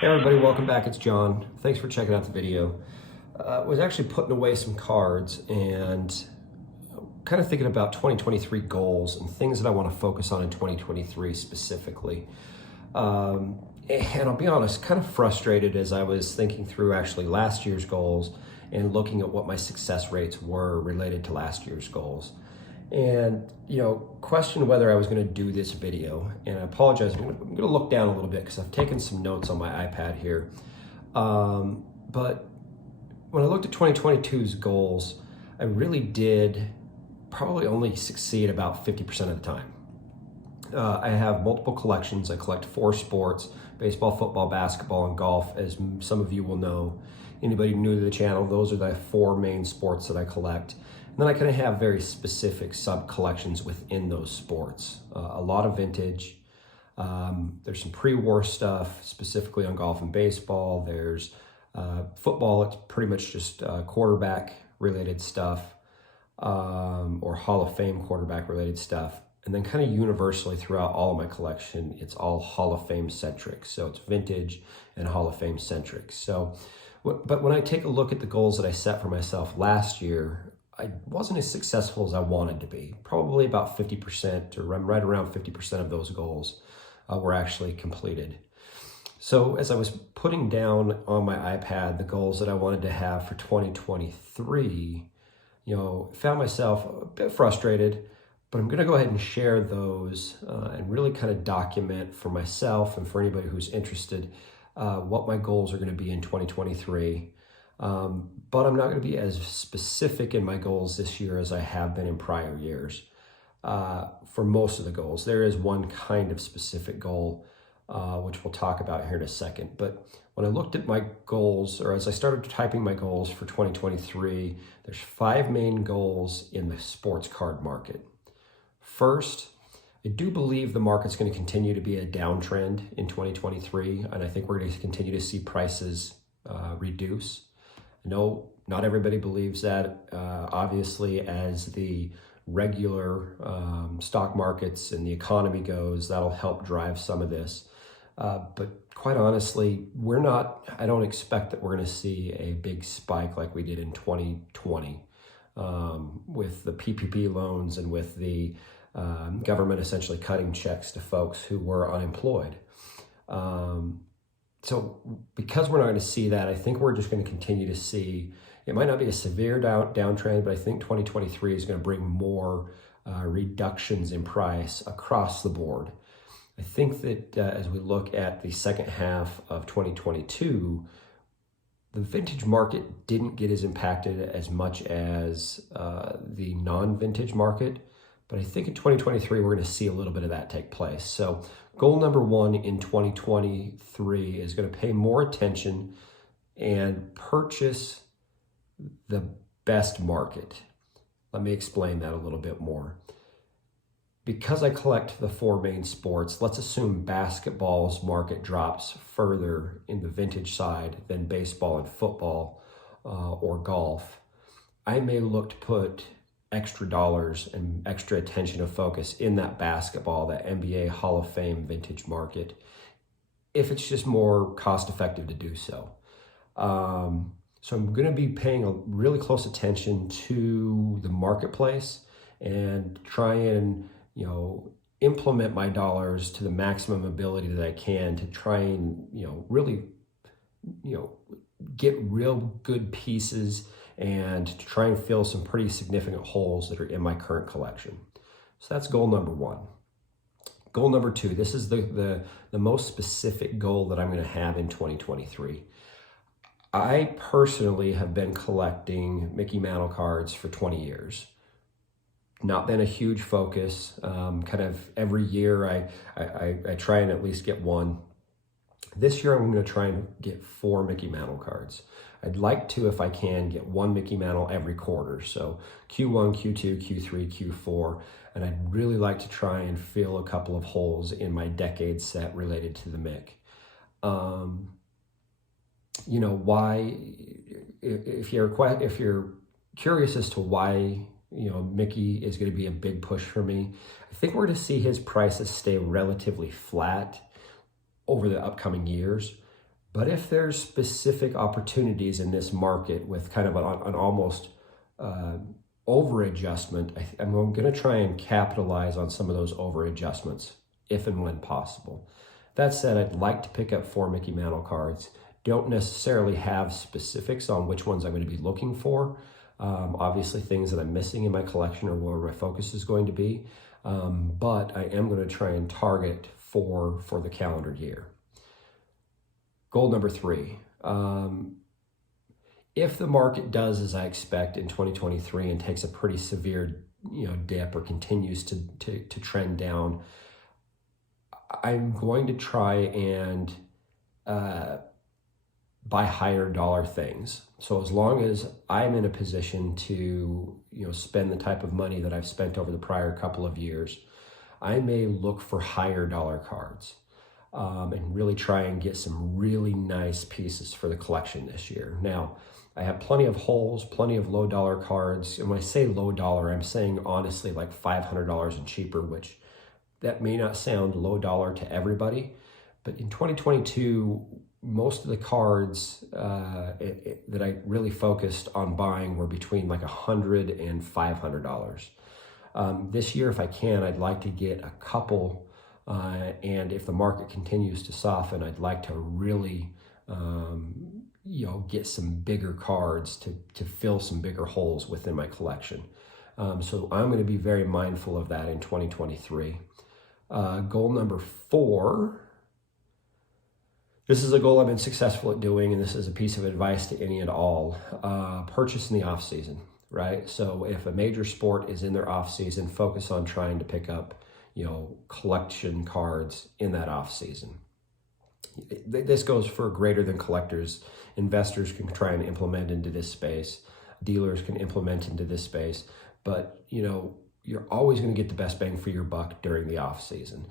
Hey everybody, welcome back. It's John. Thanks for checking out the video. I was actually putting away some cards and kind of thinking about 2023 goals and things that I want to focus on in 2023 specifically. And I'll be honest, kind of frustrated as I was thinking through actually last year's goals and looking at what my success rates were related to last year's goals. And, questioned whether I was going to do this video. And I apologize, I'm going to look down a little bit because I've taken some notes on my iPad here. But when I looked at 2022's goals, I really did probably only succeed about 50% of the time. I have multiple collections. I collect 4 sports: baseball, football, basketball, and golf. As some of you will know, anybody new to the channel, those are the 4 main sports that I collect. And then I kind of have very specific sub-collections within those sports. A lot of vintage. There's some pre-war stuff, specifically on golf and baseball. There's football. It's pretty much just quarterback-related stuff, or Hall of Fame quarterback-related stuff. And then kind of universally throughout all of my collection, it's all Hall of Fame centric. So it's vintage and Hall of Fame centric. So, but when I take a look at the goals that I set for myself last year, I wasn't as successful as I wanted to be. Probably about 50%, or right around 50% of those goals were actually completed. So as I was putting down on my iPad the goals that I wanted to have for 2023, found myself a bit frustrated, but I'm gonna go ahead and share those and really kind of document for myself and for anybody who's interested what my goals are gonna be in 2023. But I'm not going to be as specific in my goals this year as I have been in prior years. For most of the goals, there is one kind of specific goal, which we'll talk about here in a second. But when I looked at my goals, or as I started typing my goals for 2023, there's 5 main goals in the sports card market. First, I do believe the market's going to continue to be a downtrend in 2023, and I think we're going to continue to see prices reduce. No, not everybody believes that. Obviously, as the regular stock markets and the economy goes, that'll help drive some of this. But quite honestly, I don't expect that we're going to see a big spike like we did in 2020 with the PPP loans and with the government essentially cutting checks to folks who were unemployed. So because we're not going to see that, I think we're just going to continue to see, it might not be a severe downtrend, but I think 2023 is going to bring more reductions in price across the board. I think that as we look at the second half of 2022, the vintage market didn't get as impacted as much as the non-vintage market. But I think in 2023, we're going to see a little bit of that take place. So goal number 1 in 2023 is going to pay more attention and purchase the best market. Let me explain that a little bit more. Because I collect the 4 main sports, let's assume basketball's market drops further in the vintage side than baseball and football or golf. I may look to put extra dollars and extra attention of focus in that basketball, that NBA Hall of Fame vintage market, if it's just more cost effective to do so. So I'm going to be paying a really close attention to the marketplace and try and, implement my dollars to the maximum ability that I can to try and, really, get real good pieces and to try and fill some pretty significant holes that are in my current collection. So that's goal number 1. Goal number 2, this is the most specific goal that I'm going to have in 2023. I personally have been collecting Mickey Mantle cards for 20 years. Not been a huge focus. Kind of every year I try and at least get one. This year I'm going to try and get 4 Mickey Mantle cards. I'd like to, if I can, get 1 Mickey Mantle every quarter. So Q1, Q2, Q3, Q4. And I'd really like to try and fill a couple of holes in my decade set related to the Mick. Why, if you're curious as to why, Mickey is going to be a big push for me, I think we're going to see his prices stay relatively flat over the upcoming years. But if there's specific opportunities in this market with kind of an almost over adjustment, I'm going to try and capitalize on some of those over adjustments if and when possible. That said, I'd like to pick up 4 Mickey Mantle cards. Don't necessarily have specifics on which ones I'm going to be looking for. Obviously things that I'm missing in my collection or where my focus is going to be. But I am going to try and target 4 for the calendar year. Goal number 3. If the market does as I expect in 2023 and takes a pretty severe dip or continues to trend down, I'm going to try and buy higher dollar things. So as long as I'm in a position to spend the type of money that I've spent over the prior couple of years, I may look for higher dollar cards and really try and get some really nice pieces for the collection this year. Now, I have plenty of holes, plenty of low dollar cards. And when I say low dollar, I'm saying honestly like $500 and cheaper, which that may not sound low dollar to everybody. But in 2022, most of the cards that I really focused on buying were between like $100 and $500. This year, if I can, I'd like to get a couple, and if the market continues to soften, I'd like to really get some bigger cards to fill some bigger holes within my collection. So I'm going to be very mindful of that in 2023. Goal number 4. This is a goal I've been successful at doing, and this is a piece of advice to any and all. Purchase in the off season, right? So if a major sport is in their off season, focus on trying to pick up, collection cards in that off season. This goes for greater than collectors. Investors can try and implement into this space. Dealers can implement into this space, but you're always going to get the best bang for your buck during the off season.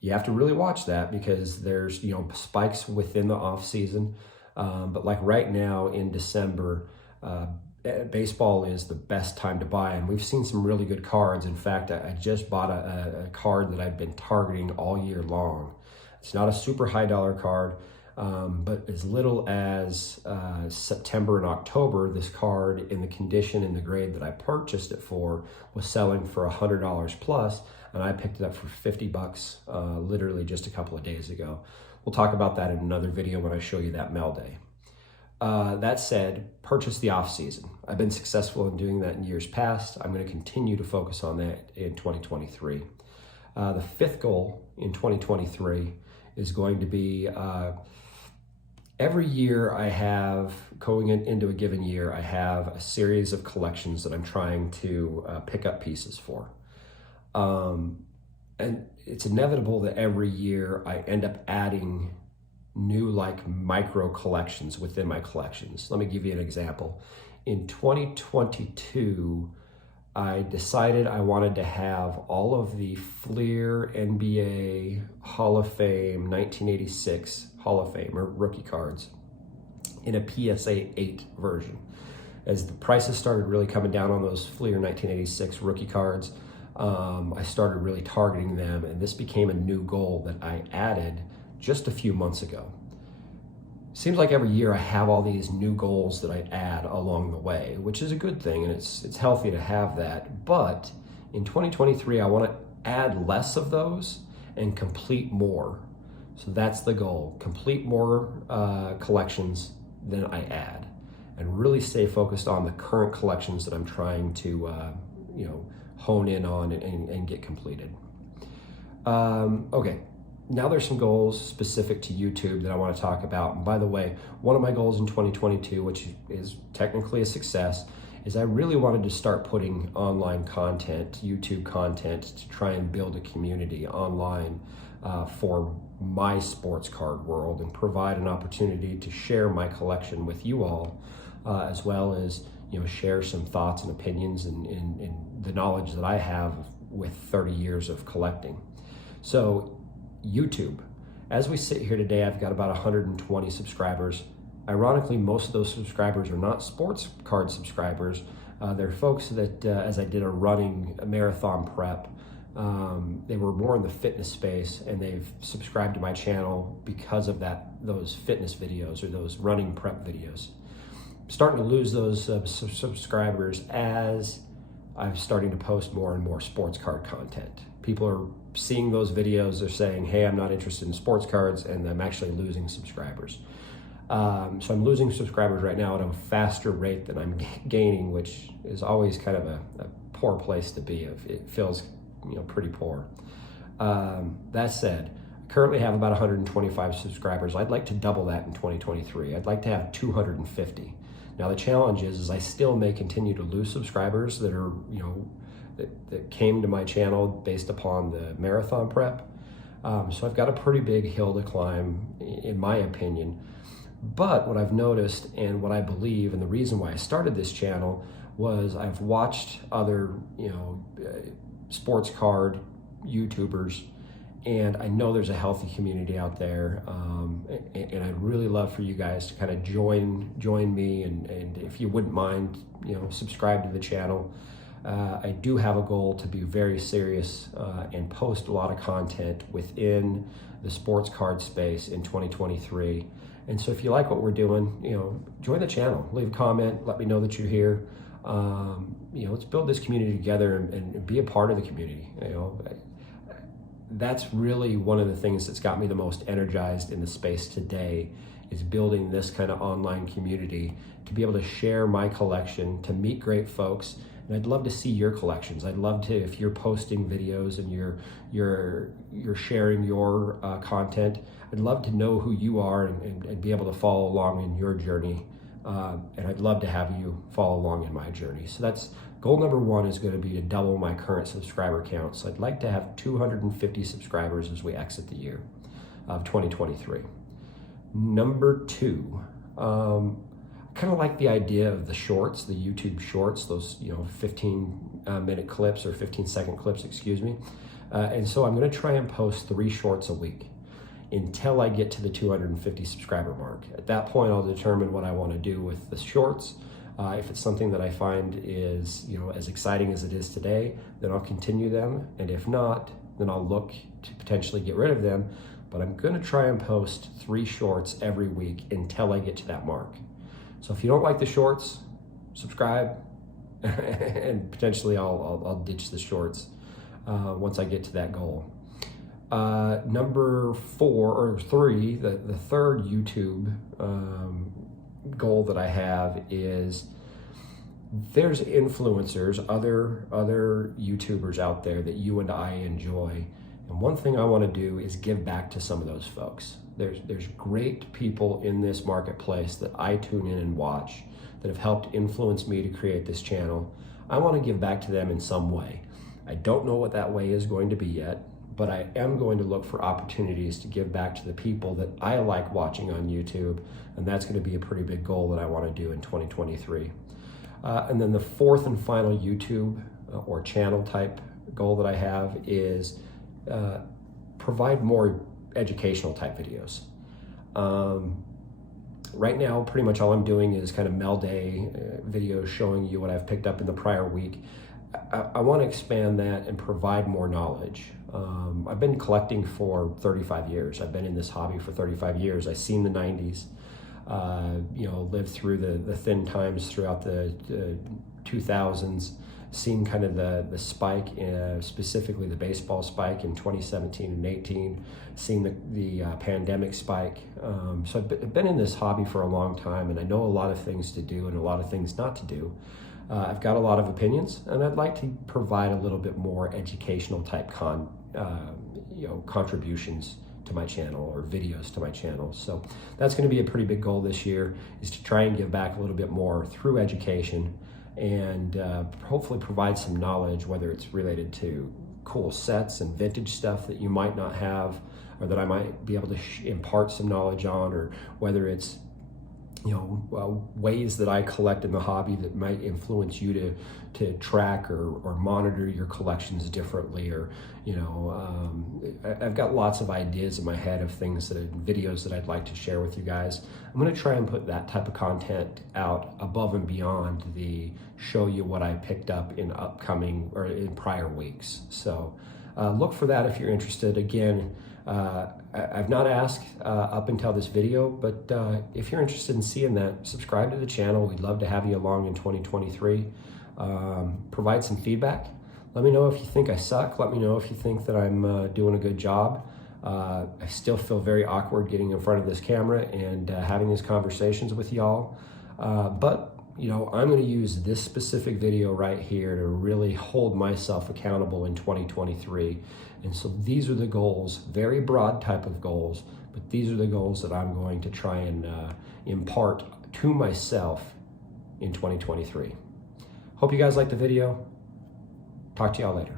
You have to really watch that because there's spikes within the off season. But like right now in December, baseball is the best time to buy, and we've seen some really good cards. In fact, I just bought a card that I've been targeting all year long. It's not a super high dollar card, but as little as September and October, this card in the condition and the grade that I purchased it for was selling for $100 plus, and I picked it up for $50 literally just a couple of days ago. We'll talk about that in another video when I show you that mail day. That said, purchase the off season. I've been successful in doing that in years past. I'm going to continue to focus on that in 2023. The 5th goal in 2023 is going to be every year I have, going into a given year, I have a series of collections that I'm trying to pick up pieces for. And it's inevitable that every year I end up adding new micro collections within my collections. Let me give you an example. In 2022, I decided I wanted to have all of the Fleer NBA Hall of Fame 1986 Hall of Fame or rookie cards in a PSA 8 version. As the prices started really coming down on those Fleer 1986 rookie cards, I started really targeting them, and this became a new goal that I added just a few months ago. Seems like every year I have all these new goals that I add along the way, which is a good thing, and it's healthy to have that. But in 2023, I want to add less of those and complete more. So that's the goal: complete more collections than I add, and really stay focused on the current collections that I'm trying to hone in on and get completed. Okay. Now there's some goals specific to YouTube that I want to talk about. And by the way, one of my goals in 2022, which is technically a success, is I really wanted to start putting online content, YouTube content, to try and build a community online for my sports card world and provide an opportunity to share my collection with you all, as well as share some thoughts and opinions and the knowledge that I have with 30 years of collecting. So YouTube. As we sit here today, I've got about 120 subscribers. Ironically, most of those subscribers are not sports card subscribers. They're folks that, as I did a marathon prep, They were more in the fitness space, and they've subscribed to my channel because of those fitness videos or those running prep videos. I'm starting to lose those subscribers as I'm starting to post more and more sports card content. People are seeing those videos, they're saying, hey, I'm not interested in sports cards, and I'm actually losing subscribers. So I'm losing subscribers right now at a faster rate than I'm gaining, which is always kind of a poor place to be. It feels, pretty poor. That said, I currently have about 125 subscribers. I'd like to double that in 2023. I'd like to have 250. Now the challenge is I still may continue to lose subscribers that are, that came to my channel based upon the marathon prep. So I've got a pretty big hill to climb, in my opinion. But what I've noticed and what I believe, and the reason why I started this channel, was I've watched other, sports card YouTubers, and I know there's a healthy community out there, and I'd really love for you guys to kind of join me, and if you wouldn't mind, subscribe to the channel. I do have a goal to be very serious and post a lot of content within the sports card space in 2023. And so if you like what we're doing, join the channel, leave a comment, let me know that you're here. Let's build this community together and be a part of the community. That's really one of the things that's got me the most energized in the space today, is building this kind of online community to be able to share my collection, to meet great folks. And I'd love to see your collections. I'd love to, if you're posting videos and you're sharing your content, I'd love to know who you are and be able to follow along in your journey. And I'd love to have you follow along in my journey. So that's goal number one, is going to be to double my current subscriber count. So I'd like to have 250 subscribers as we exit the year of 2023. Number two, I kind of like the idea of the shorts, the YouTube shorts, those 15-minute clips or 15-second clips, excuse me. And so I'm going to try and post 3 shorts a week until I get to the 250 subscriber mark. At that point, I'll determine what I want to do with the shorts. If it's something that I find is as exciting as it is today, then I'll continue them. And if not, then I'll look to potentially get rid of them. But I'm going to try and post 3 shorts every week until I get to that mark. So if you don't like the shorts, subscribe, and potentially I'll ditch the shorts once I get to that goal. Number 4 or 3, the third YouTube goal that I have is, there's influencers, other YouTubers out there that you and I enjoy. And one thing I want to do is give back to some of those folks. There's great people in this marketplace that I tune in and watch that have helped influence me to create this channel. I want to give back to them in some way. I don't know what that way is going to be yet, but I am going to look for opportunities to give back to the people that I like watching on YouTube, and that's going to be a pretty big goal that I want to do in 2023. And then the fourth and final YouTube or channel type goal that I have is provide more educational type videos. Right now, pretty much all I'm doing is kind of Day videos showing you what I've picked up in the prior week. I want to expand that and provide more knowledge. I've been collecting for 35 years. I've been in this hobby for 35 years. I've seen the 90s, lived through the thin times throughout the 2000s, seen kind of the spike, specifically the baseball spike in 2017 and 18, seen the pandemic spike. So I've been in this hobby for a long time, and I know a lot of things to do and a lot of things not to do. I've got a lot of opinions, and I'd like to provide a little bit more educational type contributions to my channel or videos to my channel. So that's going to be a pretty big goal this year, is to try and give back a little bit more through education and hopefully provide some knowledge, whether it's related to cool sets and vintage stuff that you might not have, or that I might be able to impart some knowledge on, or whether it's ways that I collect in the hobby that might influence you to track or monitor your collections differently, or I've got lots of ideas in my head of videos that I'd like to share with you guys. I'm going to try and put that type of content out above and beyond the show you what I picked up in upcoming or in prior weeks. So look for that if you're interested. Again, I've not asked up until this video, but if you're interested in seeing that, subscribe to the channel. We'd love to have you along in 2023. Provide some feedback. Let me know if you think I suck. Let me know if you think that I'm doing a good job. I still feel very awkward getting in front of this camera and having these conversations with y'all. But you know, I'm going to use this specific video right here to really hold myself accountable in 2023. And so these are the goals, very broad type of goals, but these are the goals that I'm going to try and impart to myself in 2023. Hope you guys liked the video. Talk to y'all later.